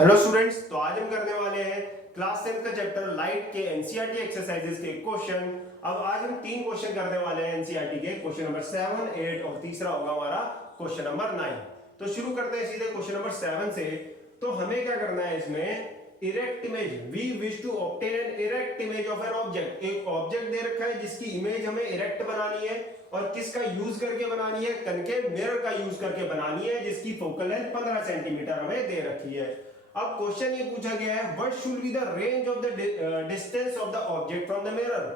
Hello students, तो आज हम करने वाले हैं क्लास 10 का चैप्टर लाइट के एनसीईआरटी एक्सरसाइजेस के क्वेश्चन। अब आज हम तीन क्वेश्चन करने वाले हैं एनसीईआरटी के, क्वेश्चन नंबर 7, 8 और तीसरा होगा हमारा क्वेश्चन नंबर 9। तो शुरू करते हैं सीधे क्वेश्चन नंबर 7 से। तो हमें क्या करना है इसमें, erect image, we wish to obtain an erect image of an object. एक ऑब्जेक्ट दे रखा है जिसकी इमेज हमें इरेक्ट बनानी है, और किसका यूज करके बनानी है, कनकेव मिरर का यूज करके बनानी है, जिसकी फोकल लेंथ 15 सेंटीमीटर हमें दे रखी है। अब क्वेश्चन ये पूछा गया है, what should be the range of the distance of the object from the mirror.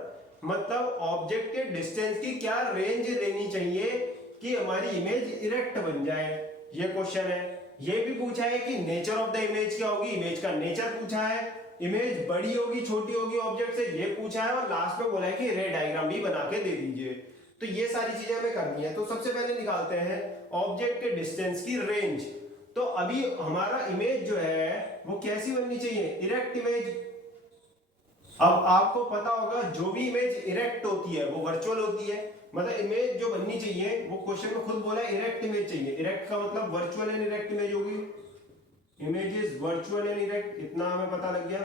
मतलब ऑब्जेक्ट के डिस्टेंस की क्या रेंज लेनी चाहिए कि हमारी इमेज इरेक्ट बन जाए, ये क्वेश्चन है। ये भी पूछा है कि नेचर ऑफ द इमेज क्या होगी, इमेज का नेचर पूछा है, इमेज बड़ी होगी छोटी होगी ऑब्जेक्ट से, ये पूछा है, और लास्ट में बोला है कि रे डायग्राम भी बना के दे दीजिए। तो ये सारी चीजें हमें करनी है। तो सबसे पहले निकालते हैं ऑब्जेक्ट के डिस्टेंस की रेंज। तो अभी हमारा इमेज जो है वो कैसी बननी चाहिए, इरेक्ट इमेज। अब आपको पता होगा जो भी इमेज इरेक्ट होती है वो वर्चुअल होती है। मतलब इमेज जो बननी चाहिए, वो क्वेश्चन में खुद बोला इरेक्ट इमेज चाहिए। इरेक्ट का मतलब वर्चुअल एंड इरेक्ट इमेज होगी। Image is virtual and erect, इतना हमें पता लग गया।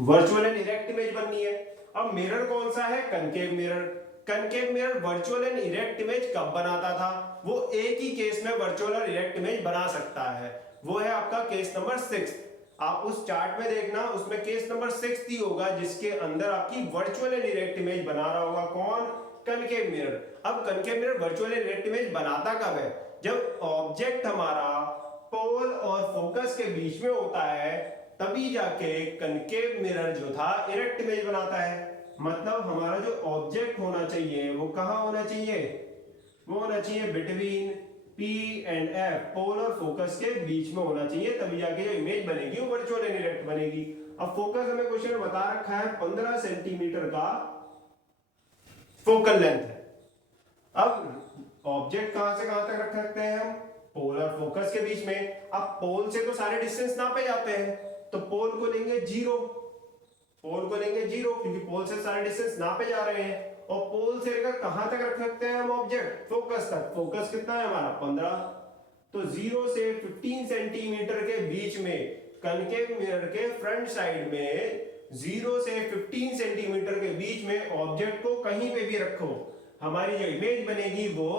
वर्चुअल एंड इरेक्ट इमेज बननी है। अब मिरर कौन सा है, concave mirror. Concave mirror virtual and erect image कब बनाता था, वो एक ही केस में वर्चुअल और इरेक्ट इमेज बना सकता है, वो है आपका केस नंबर 6। आप उस चार्ट में देखना, उसमें केस नंबर 6 ही होगा जिसके अंदर आपकी वर्चुअल एंड इरेक्ट इमेज बना रहा होगा कौन, कनकेव मिरर। अब concave mirror virtual and erect image बनाता कब है, जब ऑब्जेक्ट हमारा पोल और फोकस के बीच में होता है, तभी जाके कनकेव मिरर जो था इरेक्ट इमेज बनाता है। मतलब हमारा जो ऑब्जेक्ट होना चाहिए वो कहां होना चाहिए, वो होना चाहिए बिटवीन P एंड F, पोल और फोकस के बीच में होना चाहिए, तभी जाके जो इमेज बनेगी वो वर्चुअल एंड इरेक्ट बनेगी। अब फोकस हमें क्वेश्चन में बता रखा है 15 सेंटीमीटर का फोकल लेंथ है। अब ऑब्जेक्ट कहां से कहां तक रख सकते हैं हम, पोल और फोकस के बीच में। अब पोल से तो सारे डिस्टेंस नापे जाते हैं, तो पोल को लेंगे 0, पोल को लेंगे 0 क्योंकि पोल से सारे डिस्टेंस नापे जा रहे हैं। और पोल से लेकर कहां तक रख सकते हैं हम ऑब्जेक्ट, फोकस तक। फोकस कितना है हमारा 15, तो 0 से 15 सेंटीमीटर के बीच में कनकेव मिरर के फ्रंट साइड में 0 से 15 सेंटीमीटर के बीच में ऑब्जेक्ट को कहीं पे भी रखो, हमारी जो इमेज बनेगी वो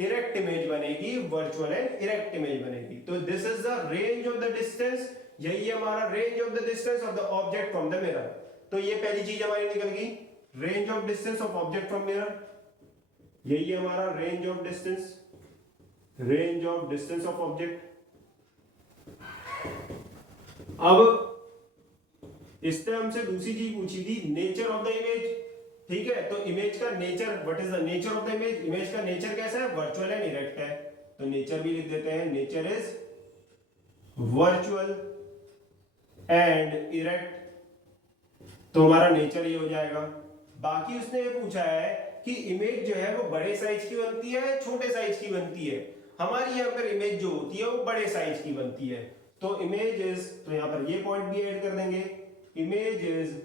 इरेक्ट इमेज बनेगी, वर्चुअल एंड इरेक्ट इमेज बनेगी। तो this is the range of the distance, यही है हमारा range of the distance of the object from the mirror. तो ये पहली चीज हमारी निकल गई, range of distance of object from mirror, यही है हमारा range of distance, range of distance of object. अब इसने हमसे दूसरी चीज पूछी थी, नेचर ऑफ द इमेज। ठीक है, तो इमेज का nature, what is the nature of the image, image का नेचर कैसा है, वर्चुअल एंड इरेक्ट है। तो नेचर भी लिख देते हैं, nature is virtual and erect, तो हमारा नेचर ये हो जाएगा। बाकी उसने ये पूछा है कि इमेज जो है वो बड़े साइज की बनती है, छोटे साइज की बनती है। हमारी यहाँ पर इमेज जो होती है वो बड़े साइज की बनती है। तो इमेज इज, तो यहाँ पर ये पॉइंट भी ऐड कर देंगे, image is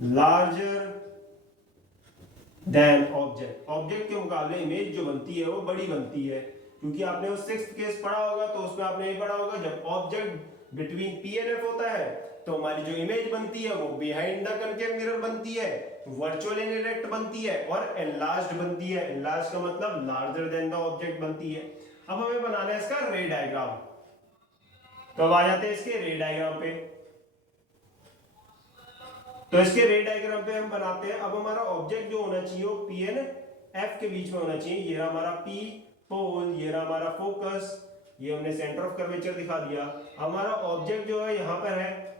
larger than object. Object के मुकाबले इमेज जो बनती है वो बड़ी बनती है, क्योंकि आपने वो 6th केस पढ़ा होगा, तो उसमें आपने ये पढ़ा होगा जब object between P and F होता है तो हमारी जो इमेज बनती है वो बिहाइंड द कनकेव मिरर बनती है, वर्चुअल एंड इरेक्ट बनती है और एनलार्ज्ड बनती है। एनलार्ज्ड का मतलब लार्जर देन द ऑब्जेक्ट बनती है। अब हमें बनाना है इसका रे डायग्राम। तो अब आ जाते हैं इसके रे डायग्राम पे। तो इसके रे डायग्राम पे हम बनाते हैं। अब हमारा ऑब्जेक्ट जो होना चाहिए वो P एंड F के बीच में होना चाहिए। ये रहा हमारा P पोल, ये रहा हमारा फोकस, ये हमने सेंटर ऑफ कर्वेचर दिखा दिया। हमारा ऑब्जेक्ट जो है यहाँ पर है।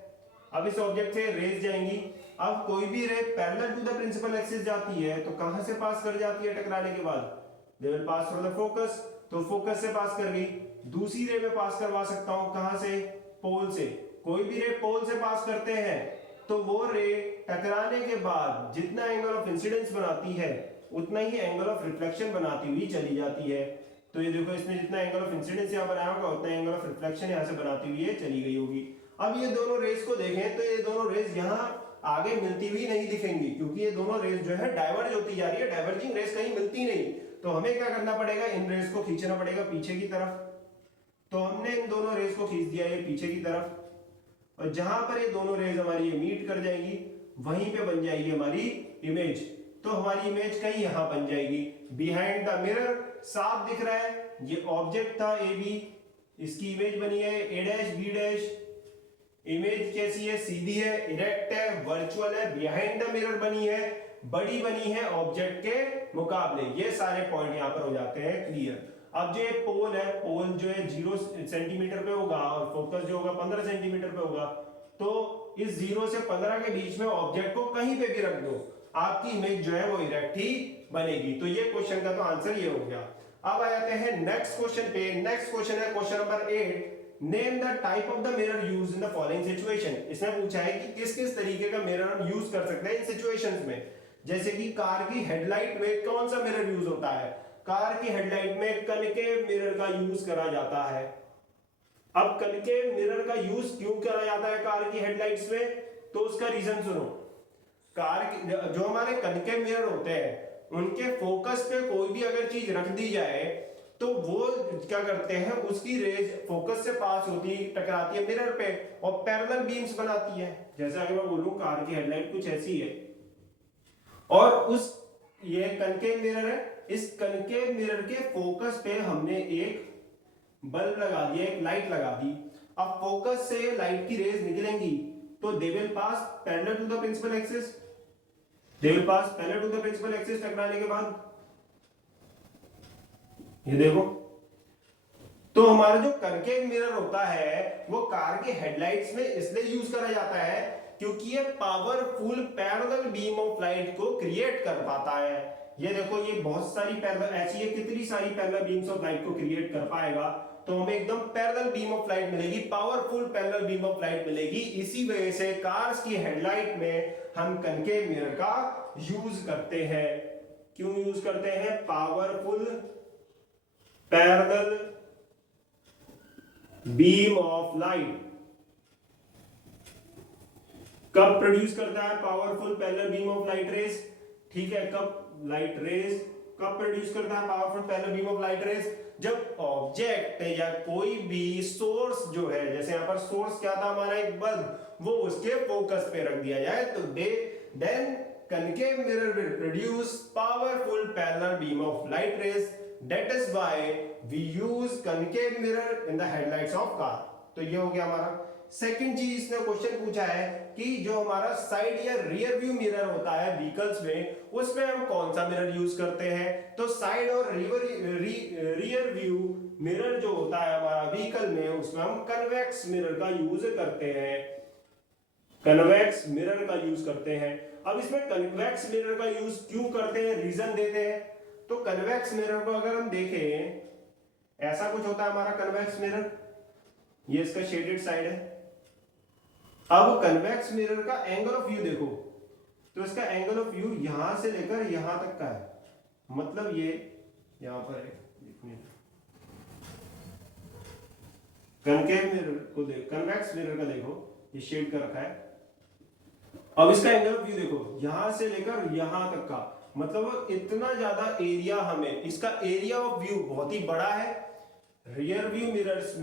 अब इस ऑब्जेक्ट से रेज जाएंगी। अब कोई भी ray parallel to the principal axis जाती है तो कहां से पास कर जाती है टकराने के बाद, दे will pass from the focus, तो फोकस से पास कर गई। दूसरी रे में पास करवा सकता हूं, कहां से, पोल से। कोई भी रे पोल से पास करते हैं तो वो रे टकराने के बाद जितना एंगल ऑफ इंसिडेंस बनाती है उतना ही एंगल ऑफ रिफ्लेक्शन बनाती हुई चली जाती है। तो ये देखो, इसने जितना एंगल ऑफ इंसिडेंस यहाँ बनाया होगा उतना एंगल ऑफ रिफ्लेक्शन यहाँ से बनाती हुई चली गई होगी। अब ये दोनों रेस को देखें तो ये दोनों रेस यहाँ आगे मिलती हुई नहीं दिखेंगी, क्योंकि ये दोनों रेस जो है डाइवर्ज होती जा रही है, डाइवर्जिंग रेस कहीं मिलती नहीं। तो हमें क्या करना पड़ेगा, इन रेज को खींचना पड़ेगा पीछे की तरफ। तो हमने इन दोनों रेज को खींच दिया ये पीछे की तरफ, और जहां पर ये दोनों रेज हमारी ये मीट कर जाएंगी वहीं पे बन जाएगी हमारी इमेज। तो हमारी इमेज कहीं यहां बन जाएगी बिहाइंड द मिरर। साफ दिख रहा है, ये ऑब्जेक्ट था ए बी, इसकी इमेज बनी है ए डैश बी डैश। इमेज कैसी है, सीधी है, इरेक्ट है, वर्चुअल है, बिहाइंड द मिरर बनी है, बड़ी बनी है ऑब्जेक्ट के मुकाबले। ये सारे पॉइंट यहां पर हो जाते हैं क्लियर। अब जो ये पोल है, पोल जो है 0 सेंटीमीटर पे होगा और फोकस जो होगा 15 सेंटीमीटर पे होगा। तो इस 0 से 15 के बीच में ऑब्जेक्ट को कहीं पे भी रख दो, आपकी इमेज जो है वो इरेक्ट ही बनेगी। तो ये क्वेश्चन का तो आंसर ये हो गया। अब आ जाते हैं नेक्स्ट क्वेश्चन पे। नेक्स्ट क्वेश्चन है question number 8। Name the type of the mirror used in the following situation. इसने पूछा है कि किस किस तरीके का मिरर हम यूज कर सकते हैं इन सिचुएशंस में। जैसे कि कार की हेडलाइट में कौन सा मिरर यूज होता है, कार की हेडलाइट में कनकेव मिरर का यूज करा जाता है। अब कनकेव मिरर का यूज क्यों करा जाता है कार की हेडलाइट्स में, तो उसका रीजन सुनो। कार की जो हमारे कनकेव मिरर होते हैं उनके फोकस पे कोई भी अगर चीज रख दी जाए तो वो क्या करते हैं, उसकी रेज फोकस से पास होती टकराती है मिरर पे और पैरेलल बीम्स बनाती है। जैसे अगर मैं बोलूं कार की हेडलाइट कुछ ऐसी है और उस ये कनकेव मिरर है, इस कनकेव मिरर के फोकस पे हमने एक बल्ब लगा दिया, एक लाइट लगा दी। अब फोकस से लाइट की रेज निकलेंगी तो they will pass parallel to the principal axis, they will pass parallel to the principal axis. टकराने के बाद ये देखो, तो हमारा जो कनकेव मिरर होता है वो कार के हेडलाइट्स में इसलिए यूज करा जाता है क्योंकि ये powerful parallel beam of light को क्रिएट कर पाता है। ये देखो, ये बहुत सारी पैरेलल ऐसी है, कितनी सारी पैरेलल बीम्स ऑफ लाइट को क्रिएट कर पाएगा। तो हमें एकदम पैरेलल बीम ऑफ लाइट मिलेगी, powerful parallel beam of light मिलेगी। इसी वजह से कार्स की हेडलाइट में हम कनकेव मिरर का यूज करते हैं। क्यों यूज करते हैं, powerful parallel beam of light कब प्रोड्यूस करता है powerful parallel beam of light rays, ठीक है। कब लाइट रेज कब प्रोड्यूस करता है powerful parallel beam of light rays, जब ऑब्जेक्ट या कोई भी सोर्स जो है, जैसे यहां पर सोर्स क्या था हमारा एक बल्ब, वो उसके फोकस पे रख दिया जाए तो then concave mirror will produce powerful parallel beam of light rays. That is why we use concave mirror in the headlights of car. तो ये हो गया हमारा। सेकंड चीज इसने क्वेश्चन पूछा है कि जो हमारा साइड या रियर व्यू मिरर होता है व्हीकल्स में, उसमें हम कौन सा मिरर यूज करते हैं। तो साइड और रियर व्यू मिरर जो होता है हमारा व्हीकल में, उसमें हम कन्वेक्स मिरर का यूज करते हैं, कन्वेक्स मिरर का यूज करते हैं। अब इसमें कन्वेक्स मिरर का यूज क्यों करते हैं, रीजन देते हैं। तो कन्वेक्स मिरर को अगर हम देखें, ऐसा कुछ होता है हमारा कन्वेक्स मिरर, ये इसका शेडेड साइड है। अब कन्वेक्स मिरर का एंगल ऑफ व्यू देखो, तो इसका एंगल ऑफ व्यू यहां से लेकर यहां तक का है, मतलब ये यहां पर है। कनकेव मिरर को देख, कन्वेक्स मिरर का देखो, ये शेड कर रखा है। अब इसका एंगल ऑफ व्यू देखो, यहां से लेकर यहां तक का, मतलब इतना ज्यादा एरिया, हमें इसका एरिया ऑफ व्यू बहुत ही बड़ा है। रियर व्यू मिरर्स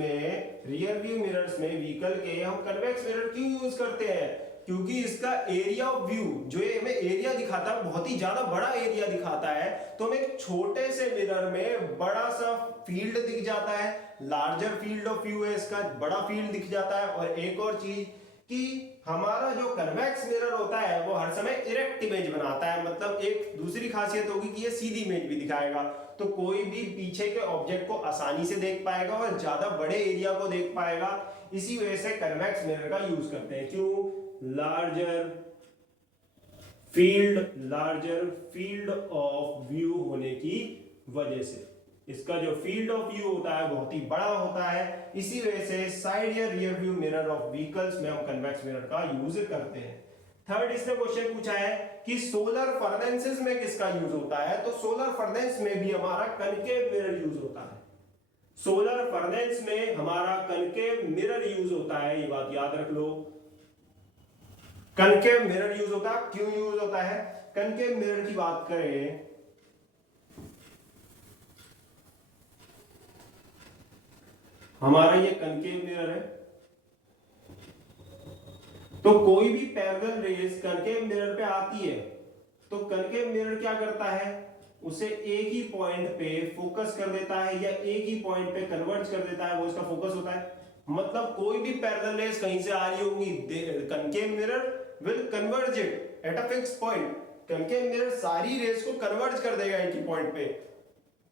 में व्हीकल के हम कन्वेक्स मिरर क्यों यूज करते हैं, क्योंकि इसका एरिया ऑफ व्यू जो हमें एरिया दिखाता है, बहुत ही ज्यादा बड़ा एरिया दिखाता है। तो हमें एक छोटे से मिरर में बड़ा सा फील्ड दिख जाता है, लार्जर फील्ड ऑफ व्यू है इसका, बड़ा फील्ड दिख जाता है। और एक और चीज कि हमारा जो कन्वेक्स मिरर होता है वो हर समय इरेक्ट इमेज बनाता है, मतलब एक दूसरी खासियत होगी कि ये सीधी इमेज भी दिखाएगा, तो कोई भी पीछे के ऑब्जेक्ट को आसानी से देख पाएगा और ज्यादा बड़े एरिया को देख पाएगा। इसी वजह से कन्वेक्स मिरर का यूज करते हैं। क्यों, लार्जर फील्ड ऑफ व्यू होने की वजह से, इसका जो फील्ड ऑफ व्यू होता है बहुत ही बड़ा होता है। इसी वजह से साइड या rear view mirror of vehicles में हम कन्वेक्स मिरर का यूज करते हैं। थर्ड इसने क्वेश्चन पूछा है कि सोलर फर्नेसेस में किसका यूज होता है। तो सोलर फर्नेस में भी हमारा कनकेव मिरर यूज होता है, सोलर फर्नेस में हमारा कनकेव मिरर यूज होता है, ये बात याद रख लो। कनकेव मिरर यूज होता है, क्यों यूज होता है। कनकेव मिरर की बात करें हमारा ये कनकेव मिरर है। तो कोई भी पैरेलल रेज कनकेव मिरर पे आती है तो कनकेव मिरर क्या करता है, उसे एक ही पॉइंट पे फोकस कर देता है या एक ही पॉइंट पे कन्वर्ज कर देता है, वो इसका फोकस होता है। मतलब कोई भी पैरेलल रेज कहीं से आ रही होगी, concave mirror will converge it at a fixed point. Concave mirror सारी रेज को कन्वर्ज कर देगा एक ही पॉइंट पे।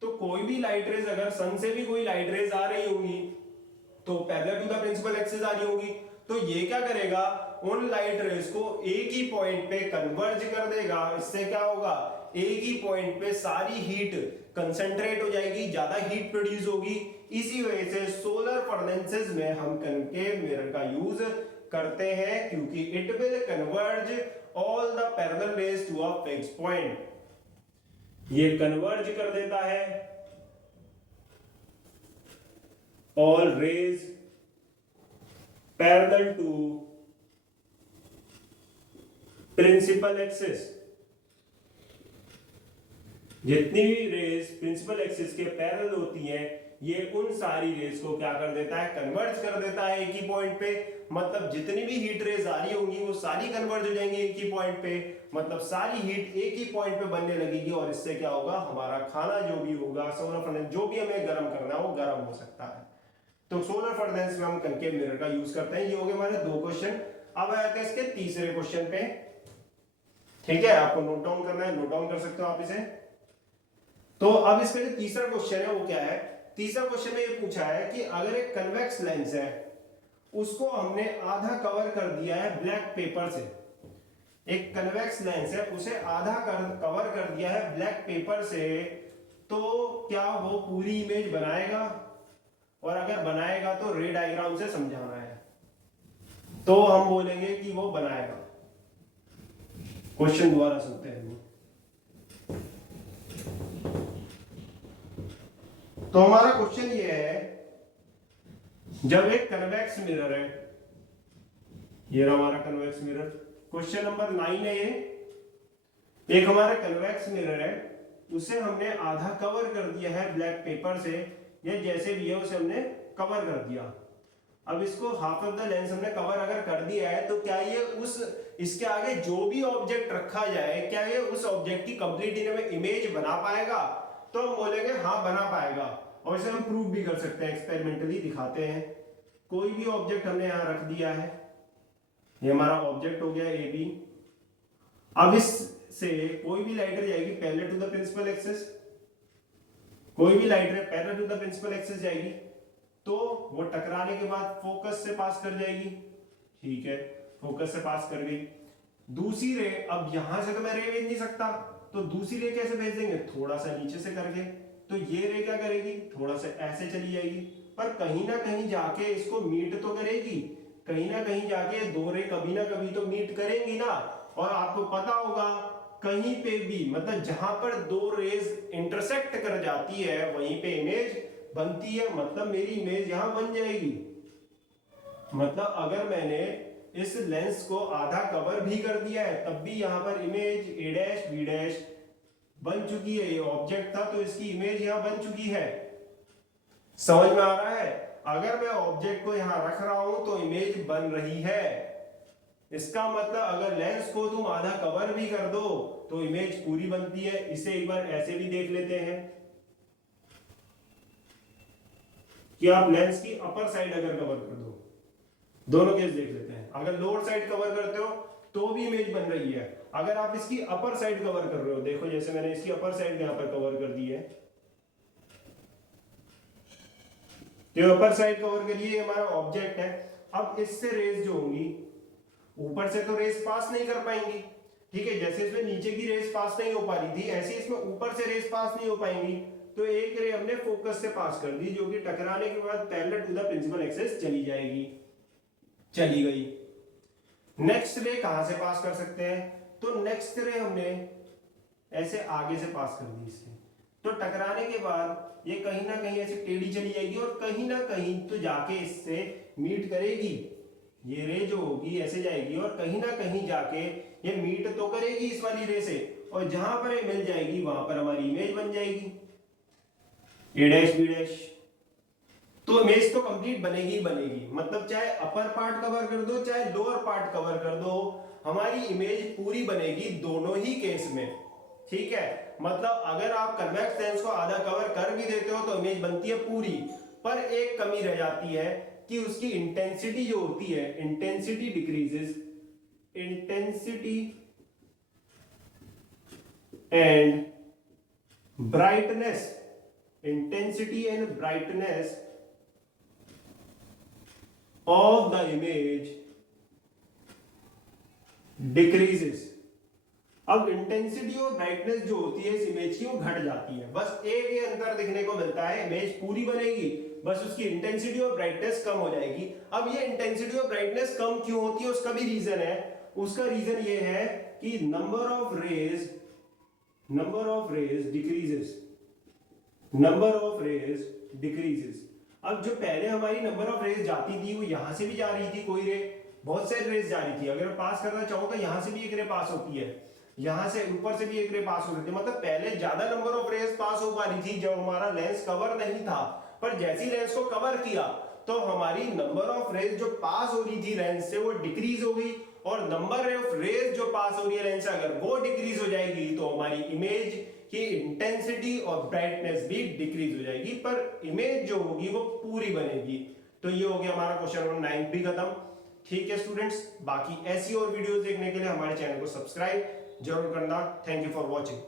तो कोई भी लाइट रेज, अगर सन से भी कोई लाइट रेज आ रही होगी तो parallel to the principal axis आ रही होगी, तो ये क्या करेगा, उन लाइट रेज को एक ही पॉइंट पे कन्वर्ज कर देगा। इससे क्या होगा, एक ही पॉइंट पे सारी हीट कंसंट्रेट हो जाएगी, ज्यादा हीट प्रोड्यूस होगी। इसी वजह से सोलर फर्नेसेस में हम कनकेव मिरर का यूज करते हैं, क्योंकि it will converge all the parallel rays to a fixed point. ये कन्वर्ज कर देता है all rays parallel to principal axis. जितनी भी रेज प्रिंसिपल एक्सिस के पैरेलल होती हैं, ये उन सारी रेज को क्या कर देता है, कन्वर्ज कर देता है एक ही पॉइंट पे। मतलब जितनी भी हीट रेज आ रही होंगी वो सारी कन्वर्ज हो जाएंगी एक ही पॉइंट पे। मतलब सारी हीट एक ही पॉइंट पे बनने लगेगी और इससे क्या होगा, हमारा खाना जो भी होगा, सोलर फर्नेस जो भी हमें गर्म करना है वो गर्म हो सकता है। तो सोलर फर्नेस में हम कनकेव मिरर का यूज करते हैं। ये हो गए हमारे 2 क्वेश्चन। अब आते हैं इसके तीसरे क्वेश्चन पे। ठीक है, आपको नोट डाउन करना है, नोट डाउन कर सकते हो आप इसे। तो अब इसमें जो तीसरा क्वेश्चन है वो क्या है, तीसरा क्वेश्चन में ये पूछा है कि अगर एक कन्वेक्स लेंस है, उसको हमने आधा कवर कर दिया है ब्लैक पेपर से। एक कन्वेक्स लेंस है, उसे आधा कवर कर दिया है ब्लैक पेपर से, तो क्या वो पूरी इमेज बनाएगा? और अगर बनाएगा तो रे डायग्राम से समझाना है। तो हम बोलेंगे कि वो बनाएगा। क्वेश्चन दोबारा सुनते हैं। तो हमारा क्वेश्चन ये है, जब एक कन्वेक्स मिरर है, ये रहा हमारा कन्वेक्स मिरर, क्वेश्चन नंबर 9 है ये। एक हमारा कन्वेक्स मिरर है, उसे हमने आधा कवर कर दिया है ब्लैक पेपर से, या जैसे भी है उसे हमने कवर कर दिया। अब इसको हाफ ऑफ द लेंस हमने कवर अगर कर दिया है, तो क्या ये इसके आगे जो भी ऑब्जेक्ट रखा जाए, क्या ये उस ऑब्जेक्ट की कंप्लीट इमेज बना पाएगा? तो हम बोलेंगे हाँ बना पाएगा, और इसे हम प्रूव भी कर सकते हैं, एक्सपेरिमेंटली दिखाते हैं। कोई भी ऑब्जेक्ट हमने यहां रख दिया है, ये हमारा ऑब्जेक्ट हो गया ए बी। अब इससे कोई भी लाइट जाएगी parallel to the principal axis, कोई भी light parallel to the principal axis जाएगी, तो वो टकराने के बाद फोकस से पास कर जाएगी। ठीक है, फोकस से पास कर गई। दूसरी रे, अब यहां से तो मैं रे भेज नहीं सकता, तो दूसरी रे कैसे भेज देंगे, थोड़ा सा नीचे से करके। तो ये रे क्या करेगी, थोड़ा सा ऐसे चली जाएगी, पर कहीं ना कहीं जाके इसको मीट तो करेगी। कहीं ना कहीं जाके 2 रे कभी ना कभी तो मीट करेंगी ना। और आपको पता होगा, कहीं पे भी, मतलब जहां पर 2 रेज इंटरसेक्ट कर जाती है वहीं पे इमेज बनती है। मतलब मेरी इमेज यहां बन जाएगी। मतलब अगर मैंने इस लेंस को आधा कवर भी कर दिया है, तब भी यहां पर image A dash B dash बन चुकी है। ये ऑब्जेक्ट था तो इसकी इमेज यहां बन चुकी है। समझ में आ रहा है? अगर मैं ऑब्जेक्ट को यहां रख रहा हूं तो इमेज बन रही है। इसका मतलब अगर लेंस को तुम आधा कवर भी कर दो तो इमेज पूरी बनती है। इसे एक बार ऐसे भी देख लेते हैं कि आप लेंस की अपर साइड अगर कवर कर दो, दोनों केस देख लेते हैं। अगर लोअर साइड कवर करते हो तो भी इमेज बन रही है। अगर आप इसकी अपर साइड कवर कर रहे हो, देखो जैसे मैंने इसकी अपर साइड यहां पर कवर कर दी है, तो अपर साइड कवर करिए, हमारा ऑब्जेक्ट है। अब इससे रेज जो होंगी, ऊपर से तो रेस पास नहीं कर पाएंगी। ठीक है, जैसे इसमें नीचे की रेस पास नहीं हो पा रही थी, ऐसे इसमें ऊपर से रेस पास नहीं हो पाएंगी। तो एक रे हमने फोकस से पास कर दी, जो कि टकराने के बाद parallel to the principal axis चली जाएगी, चली गई। नेक्स्ट रे कहां से पास कर सकते हैं? तो नेक्स्ट रे हमने ऐसे आगे से पास कर दी इससे, तो टकराने के बाद ये कहीं ना कहीं ऐसे टेढ़ी चली जाएगी और कहीं ना कहीं तो जाके इससे मीट करेगी। ये रे जो होगी ऐसे जाएगी और कहीं ना कहीं जाके ये मीट तो करेगी इस वाली रे से, और जहां पर ये मिल जाएगी वहां पर हमारी इमेज बन जाएगी ए डैश बी डैश। तो इमेज तो कंप्लीट बनेगी ही बनेगी, मतलब चाहे अपर पार्ट कवर कर दो चाहे लोअर पार्ट कवर कर दो, हमारी इमेज पूरी बनेगी दोनों ही केस में। ठीक है, मतलब अगर आप कन्वेक्स लेंस को आधा कवर कर भी देते हो तो इमेज बनती है पूरी, पर एक कमी रह जाती है कि उसकी इंटेंसिटी जो होती है, intensity decreases, intensity and brightness, intensity and brightness of the image decreases। अब इंटेंसिटी और ब्राइटनेस जो होती है इस इमेज की वो घट जाती है, बस एक ही अंतर दिखने को मिलता है, इमेज पूरी बनेगी, बस उसकी इंटेंसिटी और ब्राइटनेस कम हो जाएगी। अब ये इंटेंसिटी और ब्राइटनेस कम क्यों होती है उसका भी रीजन है, उसका रीजन ये है कि number of rays decreases, number of rays decreases. अब जो पहले हमारी नंबर ऑफ रेज जाती थी वो यहां से भी जा रही थी, कोई रे, बहुत सारी रेज जा रही थी, अगर पास करना चाहो तो यहां से भी एक रे पास होती है, यहां से ऊपर से भी एक रे पास हो रही थी, मतलब पहले ज्यादा नंबर ऑफ रेज पास हो पा रही थी जब हमारा लेंस कवर नहीं था। पर जैसे ही लेंस को कवर किया तो हमारी नंबर ऑफ रेज जो पास हो रही थी लेंस से वो डिक्रीज हो गई, और नंबर ऑफ रेज जो पास हो रही है लेंस से अगर वो डिक्रीज हो जाएगी तो हमारी इमेज कि इंटेंसिटी और ब्राइटनेस भी डिक्रीज हो जाएगी, पर इमेज जो होगी वो पूरी बनेगी। तो ये हो गया हमारा क्वेश्चन नंबर 9 भी खत्म। ठीक है स्टूडेंट्स, बाकी ऐसी और वीडियोस देखने के लिए हमारे चैनल को सब्सक्राइब जरूर करना। Thank you for watching.